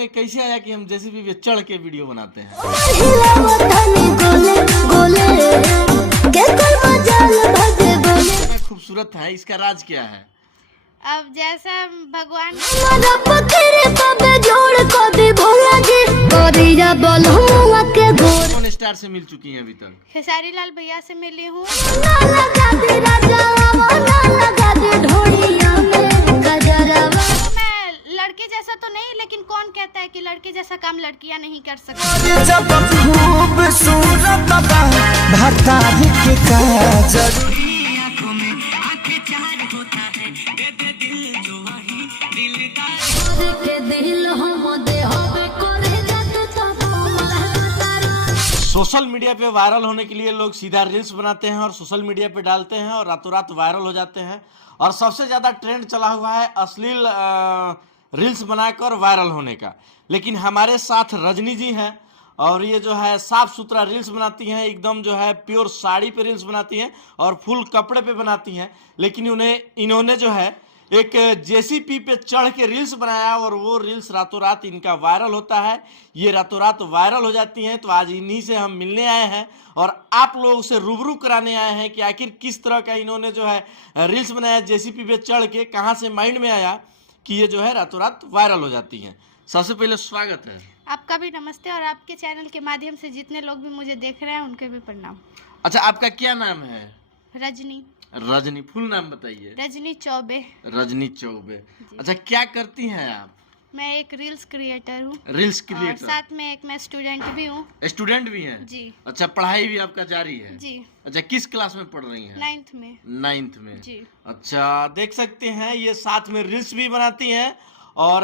में कैसे आया कि हम जेसीबी पे चढ़ के वीडियो बनाते हैं? खूबसूरत है, इसका राज क्या है? अब जैसा भगवान कौन स्टार से मिल चुकी हैं अभी तक? खेसारी लाल भैया से मिली हूँ। मैं लड़के जैसा तो नहीं, लेकिन कौन कहता है कि लड़के जैसा काम लड़कियां नहीं कर सकती। सोशल मीडिया पे वायरल होने के लिए लोग सीधा रील्स बनाते हैं और सोशल मीडिया पे डालते हैं और रातों रात वायरल हो जाते हैं। और सबसे ज़्यादा ट्रेंड चला हुआ है अश्लील रील्स बनाकर वायरल होने का। लेकिन हमारे साथ रजनी जी हैं और ये जो है साफ सुथरा रील्स बनाती हैं, एकदम जो है प्योर साड़ी पे रील्स बनाती हैं और फुल कपड़े पे बनाती हैं। लेकिन इन्होंने जो है एक जेसीबी पे चढ़ के रील्स बनाया और वो रील्स रातों रात इनका वायरल होता है। ये रातों रात वायरल हो जाती हैं। तो आज इन्हीं से हम मिलने आए हैं और आप लोगों से रूबरू कराने आए हैं कि आखिर किस तरह का इन्होंने जो है रील्स बनाया जेसीबी पे चढ़ के, कहाँ से माइंड में आया कि ये जो है रातों रात वायरल हो जाती हैं। सबसे पहले स्वागत है आपका भी, नमस्ते। और आपके चैनल के माध्यम से जितने लोग भी मुझे देख रहे हैं उनके भी प्रणाम। अच्छा, आपका क्या नाम है? रजनी। रजनी, फुल नाम बताइए। रजनी चौबे। रजनी चौबे। अच्छा, क्या करती हैं आप? मैं एक रील्स क्रिएटर हूँ। रील्स और क्रिएटर, साथ में एक मैं स्टूडेंट भी हूँ। स्टूडेंट भी हैं? जी। अच्छा, पढ़ाई भी आपका जारी है? जी। अच्छा, किस क्लास में पढ़ रही हैं? 9th में। 9th में। जी। अच्छा, देख सकते हैं ये साथ में रील्स भी बनाती हैं और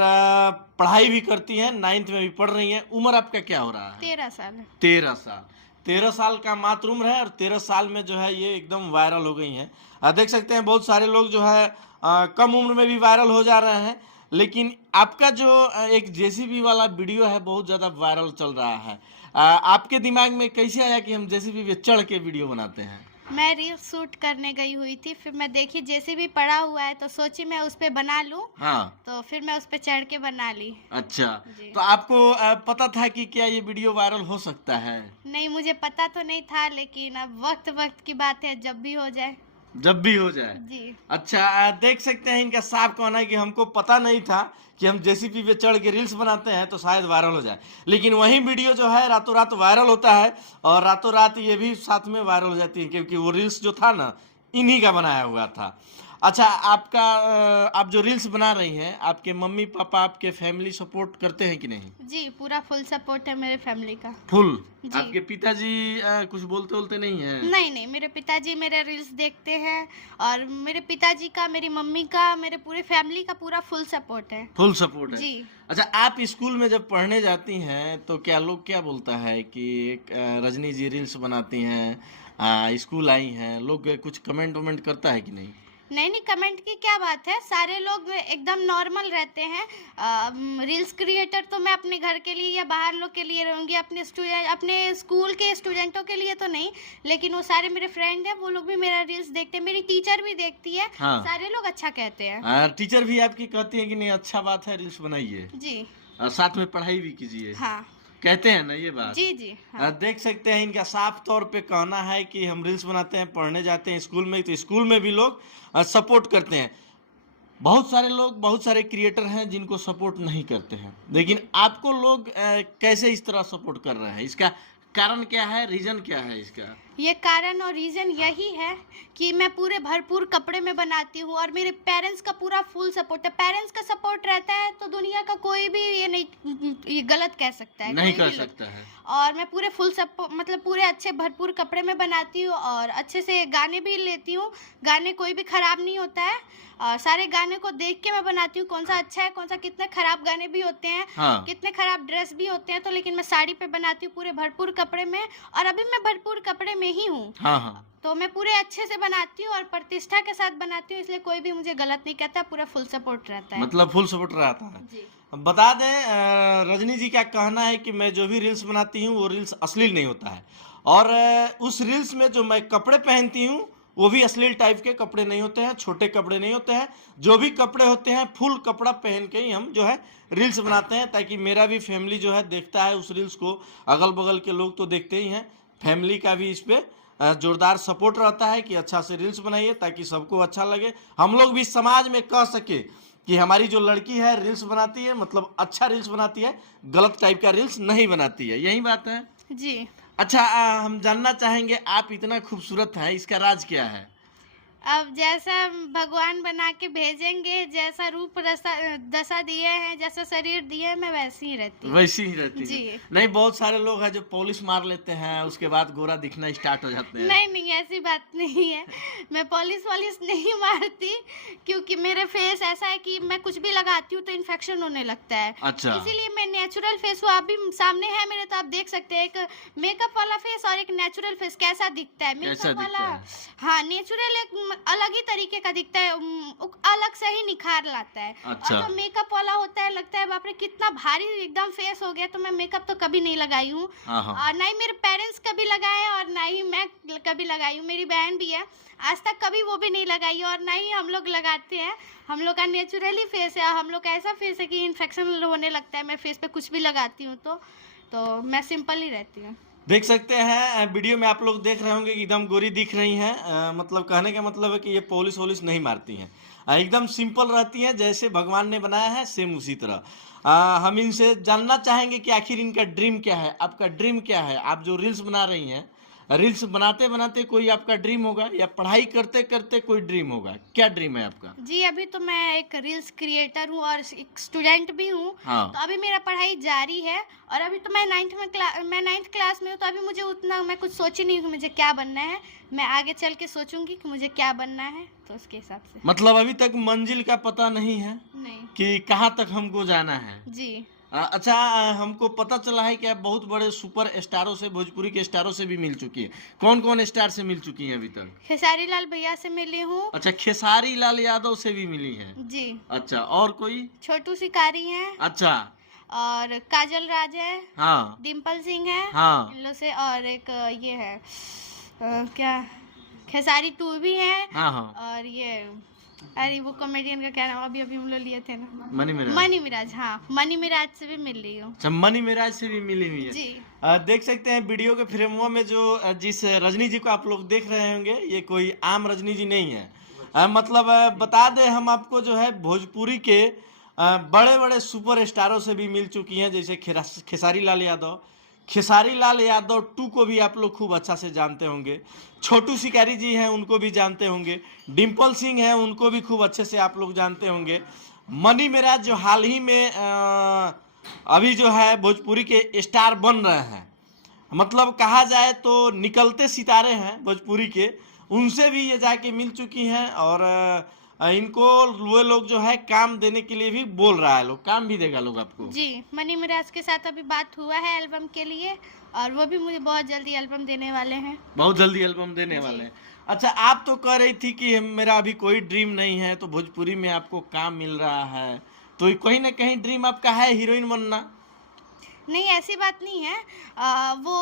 पढ़ाई भी करती हैं। 9th में भी पढ़ रही हैं। उम्र आपका क्या हो रहा है? 13 साल है। 13 साल। 13 साल का मात्र उम्र है और 13 साल में जो है ये एकदम वायरल हो गई हैं। देख सकते हैं बहुत सारे लोग जो है कम उम्र में भी वायरल हो जा रहे हैं। लेकिन आपका जो एक जेसीबी वाला वीडियो है बहुत ज़्यादा वायरल चल रहा है। आपके दिमाग में कैसे आया कि हम जेसीबी पे चढ़ के वीडियो बनाते हैं? मैं रील शूट करने गई हुई थी, फिर मैं देखी जैसे भी पड़ा हुआ है तो सोची मैं उस पे बना लूं। हाँ। तो फिर मैं उस पे चढ़ के बना ली। अच्छा, जी। तो आपको पता था कि क्या ये वीडियो वायरल हो सकता है? नहीं, मुझे पता तो नहीं था, लेकिन अब वक्त वक्त की बात है, जब भी हो जाए। जब भी हो जाए। जी। अच्छा, देख सकते हैं इनका साफ कहना है कि हमको पता नहीं था कि हम जेसीबी पे चढ़ के रील्स बनाते हैं तो शायद वायरल हो जाए। लेकिन वही वीडियो जो है रातों रात वायरल होता है और रातों रात ये भी साथ में वायरल हो जाती है, क्योंकि वो रील्स जो था ना इन्हीं का बनाया हुआ था। अच्छा, आपका आप जो रील्स बना रही हैं, आपके मम्मी पापा, आपके फैमिली सपोर्ट करते हैं कि नहीं? जी, पूरा फुल सपोर्ट है मेरे फैमिली का। फुल? जी। आपके पिताजी कुछ बोलते नहीं हैं? नहीं नहीं, मेरे पिताजी मेरे रील्स देखते हैं और मेरे पिताजी का, मेरी मम्मी का, मेरे पूरे फैमिली का पूरा फुल सपोर्ट है। फुल सपोर्ट है? जी। अच्छा, आप स्कूल में जब पढ़ने जाती हैं तो क्या लोग क्या बोलता है कि रजनी जी रील्स बनाती हैं, स्कूल आई हैं, लोग कुछ कमेंट वमेंट करता है कि नहीं? नहीं, कमेंट की क्या बात है, सारे लोग एकदम नॉर्मल रहते हैं। रील्स क्रिएटर तो मैं अपने घर के लिए या बाहर लोग के लिए रहूँगी, अपने स्कूल के स्टूडेंटों के लिए तो नहीं। लेकिन वो सारे मेरे फ्रेंड हैं, वो लोग भी मेरा रील्स देखते हैं, मेरी टीचर भी देखती है। हाँ। सारे लोग अच्छा कहते हैं। टीचर भी आपकी कहती है कि नहीं अच्छा बात है, रील्स बनाइए जी। और साथ में पढ़ाई भी कीजिए? हाँ। कहते हैं ना ये बात? जी जी। हाँ। देख सकते हैं इनका साफ तौर पे कहना है कि हम रील्स बनाते हैं, पढ़ने जाते हैं स्कूल में, तो स्कूल में भी लोग सपोर्ट करते हैं। बहुत सारे लोग, बहुत सारे क्रिएटर हैं जिनको सपोर्ट नहीं करते हैं, लेकिन आपको लोग कैसे इस तरह सपोर्ट कर रहे हैं? इसका कारण क्या है, रीजन क्या है इसका? ये कारण और रीज़न यही है कि मैं पूरे भरपूर कपड़े में बनाती हूँ और मेरे पेरेंट्स का पूरा फुल सपोर्ट है। पेरेंट्स का सपोर्ट रहता है तो दुनिया का कोई भी ये गलत कह सकता है, नहीं कोई कर भी लोग। सकता है। और मैं पूरे फुल सपोर्ट, मतलब पूरे अच्छे भरपूर कपड़े में बनाती हूँ और अच्छे से गाने भी लेती हूँ। गाने कोई भी ख़राब नहीं होता है और सारे गाने को देख के मैं बनाती हूँ, कौन सा अच्छा है, कौन सा, कितने ख़राब गाने भी होते हैं। हाँ। कितने ख़राब ड्रेस भी होते हैं, तो लेकिन मैं साड़ी पे बनाती हूँ पूरे भरपूर कपड़े में। और अभी मैं भरपूर कपड़े में ही हूँ। हाँ हाँ। तो मैं पूरे अच्छे से बनाती हूँ और प्रतिष्ठा के साथ बनाती हूँ, इसलिए कोई भी मुझे गलत नहीं कहता, पूरा फुल सपोर्ट रहता है। मतलब फुल सपोर्ट रहता है। जी। अब बता दें रजनी जी का कहना है कि मैं जो भी रील्स बनाती हूँ वो रील्स अश्लील नहीं होता है और उस रील्स में जो मैं कपड़े पहनती हूँ वो भी अश्लील टाइप के कपड़े नहीं होते हैं, छोटे कपड़े नहीं होते हैं। जो भी कपड़े होते हैं फुल कपड़ा पहन के ही हम जो है रील्स बनाते हैं, ताकि मेरा भी फैमिली जो है देखता है उस रील्स को, अगल बगल के लोग तो देखते ही हैं, फैमिली का भी इस पे जोरदार सपोर्ट रहता है कि अच्छा से रील्स बनाइए ताकि सबको अच्छा लगे, हम लोग भी समाज में कह सके कि हमारी जो लड़की है रील्स बनाती है, मतलब अच्छा रील्स बनाती है, गलत टाइप का रील्स नहीं बनाती है। यही बात है जी। अच्छा। हम जानना चाहेंगे, आप इतना खूबसूरत हैं, इसका राज क्या है? अब जैसा भगवान बना के भेजेंगे, जैसा रूप दशा दिए हैं, जैसा शरीर दिए हैं, मैं वैसी ही रहती हूँ। वैसी ही रहती है? जी। नहीं, बहुत सारे लोग हैं जो पॉलिश मार लेते हैं, उसके बाद गोरा दिखना स्टार्ट हो जाते हैं। नहीं नहीं, ऐसी बात नहीं है। मैं पॉलिश वॉलिश नहीं मारती, क्योंकि मेरे फेस ऐसा है कि मैं कुछ भी लगाती हूँ तो इन्फेक्शन होने लगता है। अच्छा। इसीलिए मैं नेचुरल फेस हूँ। आप भी सामने है मेरे, तो आप देख सकते हैं एक मेकअप वाला फेस और एक नेचुरल फेस कैसा दिखता है। कैसा मेकअप दिखता वाला, है? हाँ, नेचुरल एक अलग ही तरीके का दिखता है, अलग से ही निखार लाता है। अच्छा। और जो मेकअप वाला होता है, लगता है बाप रे कितना भारी एकदम फेस हो गया। तो मैं मेकअप तो कभी नहीं लगाई हूँ, हाँ हाँ। और ना ही मेरे पेरेंट्स कभी लगाए हैं, और ना ही मैं कभी लगाई हूँ। मेरी बहन भी है, आज तक कभी वो भी नहीं लगाई, और ना ही हम लोग लगाते हैं। हम लोग का नेचुरली फेस है, हम लोग का ऐसा फेस है कि इन्फेक्शन होने लगता है मैं फेस पे कुछ भी लगाती हूँ तो मैं सिंपल ही रहती हूँ। देख सकते हैं वीडियो में आप लोग देख रहे होंगे कि एकदम गोरी दिख रही हैं, मतलब कहने का मतलब है कि ये पॉलिश वॉलिश नहीं मारती हैं, एकदम सिंपल रहती हैं, जैसे भगवान ने बनाया है सेम उसी तरह। हम इनसे जानना चाहेंगे कि आखिर इनका ड्रीम क्या है, आपका ड्रीम क्या है? आप जो रील्स बना रही हैं, रील्स बनाते बनाते कोई आपका ड्रीम होगा, या पढ़ाई करते करते कोई ड्रीम होगा? क्या ड्रीम है आपका? जी, अभी तो मैं एक रील्स क्रिएटर हूँ और एक स्टूडेंट भी हूँ। हाँ। तो अभी मेरा पढ़ाई जारी है, और अभी तो मैं नाइन्थ क्लास में हूँ। तो अभी मुझे उतना मैं कुछ सोची नहीं कि मुझे क्या बनना है। मैं आगे चल के सोचूंगी कि मुझे क्या बनना है, तो उसके हिसाब से। मतलब अभी तक मंजिल का पता नहीं है नहीं। कि कहाँ तक हमको जाना है? जी। अच्छा, हमको पता चला है कि आप बहुत बड़े सुपर स्टारों से, भोजपुरी के स्टारों से भी मिल चुकी है। कौन कौन स्टार से मिल चुकी हैं अभी तक? खेसारी लाल भैया से मिली हूँ। अच्छा, खेसारी लाल यादव से भी मिली हैं? जी। अच्छा, और कोई? छोटू शिकारी हैं, अच्छा। और काजल राज है, हाँ डिम्पल सिंह है, हाँ। इन लोग से। और एक ये है क्या, खेसारी 2 भी है। हाँ हाँ। और ये, अरे वो कॉमेडियन का क्या नाम, अभी अभी हम लोग लिए थे ना, मनी मिराज। मनी मिराज। हाँ, मनी मिराज से भी मिल रही हूँ। अच्छा, मनी मिराज से भी मिली हुई है? जी। देख सकते हैं वीडियो के फ्रेमों में जो जिस रजनी जी को आप लोग देख रहे होंगे, ये कोई आम रजनी जी नहीं है। मतलब बता दें हम आपको, जो है भोजपुरी के बड़े बड़े सुपर स्टारों से भी मिल चुकी हैं, जैसे खेसारी लाल यादव। खेसारी लाल यादव 2 को भी आप लोग खूब अच्छा से जानते होंगे। छोटू शिकारी जी हैं, उनको भी जानते होंगे। डिम्पल सिंह हैं, उनको भी खूब अच्छे से आप लोग जानते होंगे। मनी मिराज जो हाल ही में अभी जो है भोजपुरी के स्टार बन रहे हैं, मतलब कहा जाए तो निकलते सितारे हैं भोजपुरी के, उनसे भी ये जाके मिल चुकी हैं। और इनको वो लोग जो है काम देने के लिए भी बोल रहा है, लोग काम भी देगा लोग आपको। जी, मनी मिराज के साथ अभी बात हुआ है एल्बम के लिए, और वो भी मुझे बहुत जल्दी एल्बम देने वाले हैं। बहुत जल्दी एल्बम देने वाले हैं? अच्छा, आप तो कह रही थी कि मेरा अभी कोई ड्रीम नहीं है, तो भोजपुरी में आपको काम मिल रहा है, तो कहीं ना कहीं ड्रीम आपका है हीरोइन बनना? नहीं, ऐसी बात नहीं है। वो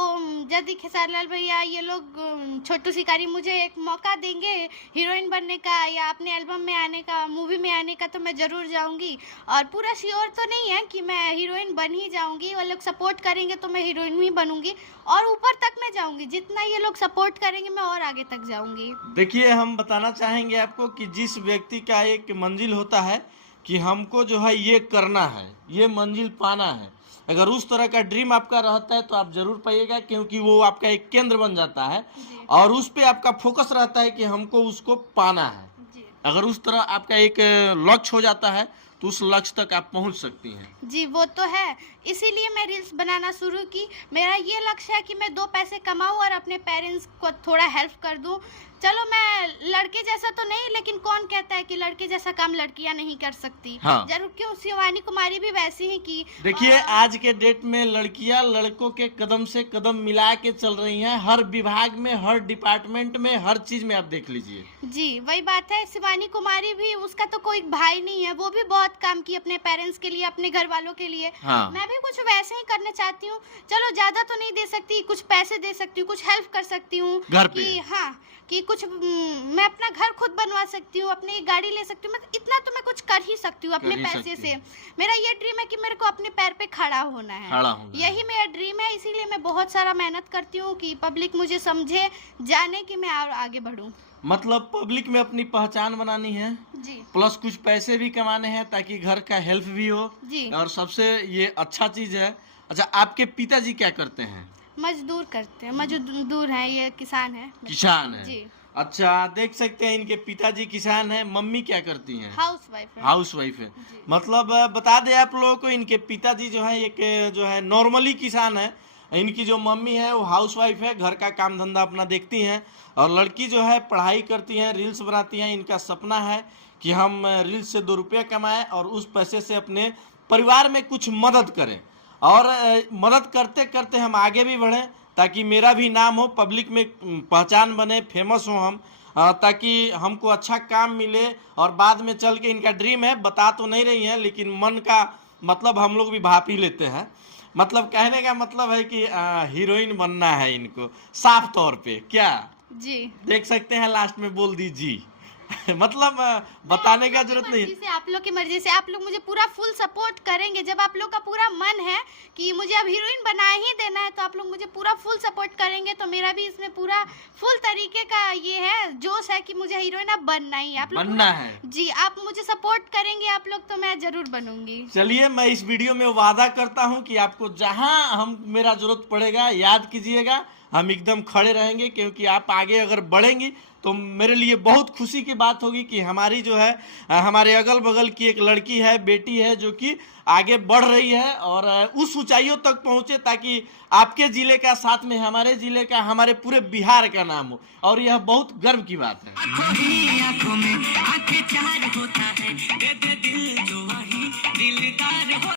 यदि खेसारी लाल भैया, ये लोग, छोटू शिकारी मुझे एक मौका देंगे हीरोइन बनने का या अपने एल्बम में आने का, मूवी में आने का, तो मैं ज़रूर जाऊंगी। और पूरा श्योर तो नहीं है कि मैं हीरोइन बन ही जाऊंगी, वो लोग सपोर्ट करेंगे तो मैं हीरोइन ही बनूंगी, और ऊपर तक मैं जाऊंगी। जितना ये लोग सपोर्ट करेंगे मैं और आगे तक जाऊंगी। देखिए, हम बताना चाहेंगे आपको कि जिस व्यक्ति का एक मंजिल होता है कि हमको जो है ये करना है, ये मंजिल पाना है, अगर उस तरह का ड्रीम आपका रहता है तो आप जरूर पाइएगा, क्योंकि वो आपका एक केंद्र बन जाता है और उस पे आपका फोकस रहता है कि हमको उसको पाना है। अगर उस तरह आपका एक लक्ष्य हो जाता है तो उस लक्ष्य तक आप पहुंच सकती हैं। जी, वो तो है, इसीलिए मैं रील्स बनाना शुरू की। मेरा ये लक्ष्य है कि मैं 2 पैसे कमाऊं और अपने पेरेंट्स को थोड़ा हेल्प कर दूं। चलो, मैं लड़के जैसा तो नहीं, लेकिन कौन कहता है कि लड़के जैसा काम लड़कियां नहीं कर सकती। हाँ। जरूर क्यों, शिवानी कुमारी भी वैसी ही की। देखिए आज के डेट में लड़कियां लड़कों के कदम से कदम मिला के चल रही हैं, हर विभाग में, हर डिपार्टमेंट में, हर चीज में आप देख लीजिए। जी वही बात है, शिवानी कुमारी भी, उसका तो कोई भाई नहीं है, वो भी बहुत काम की अपने पेरेंट्स के लिए, अपने घर वालों के लिए। हाँ। मैं भी कुछ वैसे ही करना चाहती हूँ। चलो ज्यादा तो नहीं दे सकती, कुछ पैसे दे सकती हूँ, कुछ हेल्प कर सकती हूँ घर पे। कि हाँ, कि कुछ मैं अपना घर खुद बनवा सकती हूँ, अपनी गाड़ी ले सकती हूँ, मैं इतना तो मैं कुछ कर ही सकती हूँ अपने कर ही पैसे सकती से। मेरा ये ड्रीम है कि मेरे को अपने पैर पे खड़ा होना है, खड़ा होना है। यही मेरा ड्रीम है। इसीलिए मैं बहुत सारा मेहनत करती हूँ कि पब्लिक मुझे समझे, जाने कि मैं और आगे बढ़ूँ। मतलब पब्लिक में अपनी पहचान बनानी है, जी प्लस कुछ पैसे भी कमाने हैं ताकि घर का हेल्प भी हो। जी। और सबसे ये अच्छा चीज है। अच्छा, आपके पिताजी क्या करते हैं? मजदूर करते हैं, मजदूर हैं, ये किसान है। किसान है। जी। अच्छा, देख सकते हैं इनके पिताजी किसान हैं, मम्मी क्या करती हैं? हाउस वाइफ है। हाउस वाइफ है। जी। मतलब बता दें आप लोगों को, इनके पिताजी जो है एक जो है नॉर्मली किसान है, इनकी जो मम्मी है वो हाउस वाइफ है, घर का काम धंधा अपना देखती हैं। और लड़की जो है पढ़ाई करती हैं, रील्स बनाती हैं। इनका सपना है कि हम रील्स से 2 रुपये कमाएं और उस पैसे से अपने परिवार में कुछ मदद करें, और मदद करते करते हम आगे भी बढ़ें ताकि मेरा भी नाम हो, पब्लिक में पहचान बने, फेमस हो हम, ताकि हमको अच्छा काम मिले। और बाद में चल के इनका ड्रीम है, बता तो नहीं रही हैं लेकिन मन का मतलब हम लोग भी भाप ही लेते हैं। मतलब कहने का मतलब है कि हीरोइन बनना है इनको, साफ तौर पे। क्या जी। देख सकते हैं लास्ट में बोल दी जी। मतलब बताने का जरूरत नहीं। मर्जी से, आप लोग की मर्जी से, आप लोग मुझे पूरा फुल सपोर्ट करेंगे। जब आप लोग का पूरा मन है कि मुझे अब हीरोइन बना ही देना है, तो आप लोग मुझे पूरा फुल सपोर्ट करेंगे, तो मेरा भी इसमें पूरा फुल तरीके का ये है, जोश है कि मुझे हीरोइन अब बनना ही है। आप लोग बनना है। जी, आप मुझे सपोर्ट करेंगे आप लोग, तो मैं जरूर बनूंगी। चलिए, मैं इस वीडियो में वादा करता हूं कि आपको जहां हम मेरा जरूरत पड़ेगा याद कीजिएगा, हम एकदम खड़े रहेंगे। क्योंकि आप आगे अगर बढ़ेंगी तो मेरे लिए बहुत खुशी की बात होगी कि हमारी जो है हमारे अगल बगल की एक लड़की है, बेटी है, जो कि आगे बढ़ रही है और उस ऊंचाइयों तक पहुंचे, ताकि आपके जिले का, साथ में हमारे जिले का, हमारे पूरे बिहार का नाम हो। और यह बहुत गर्व की बात है। आंखों में आंखें चार होता है, दे दे दिल जो वही दिलदार हो।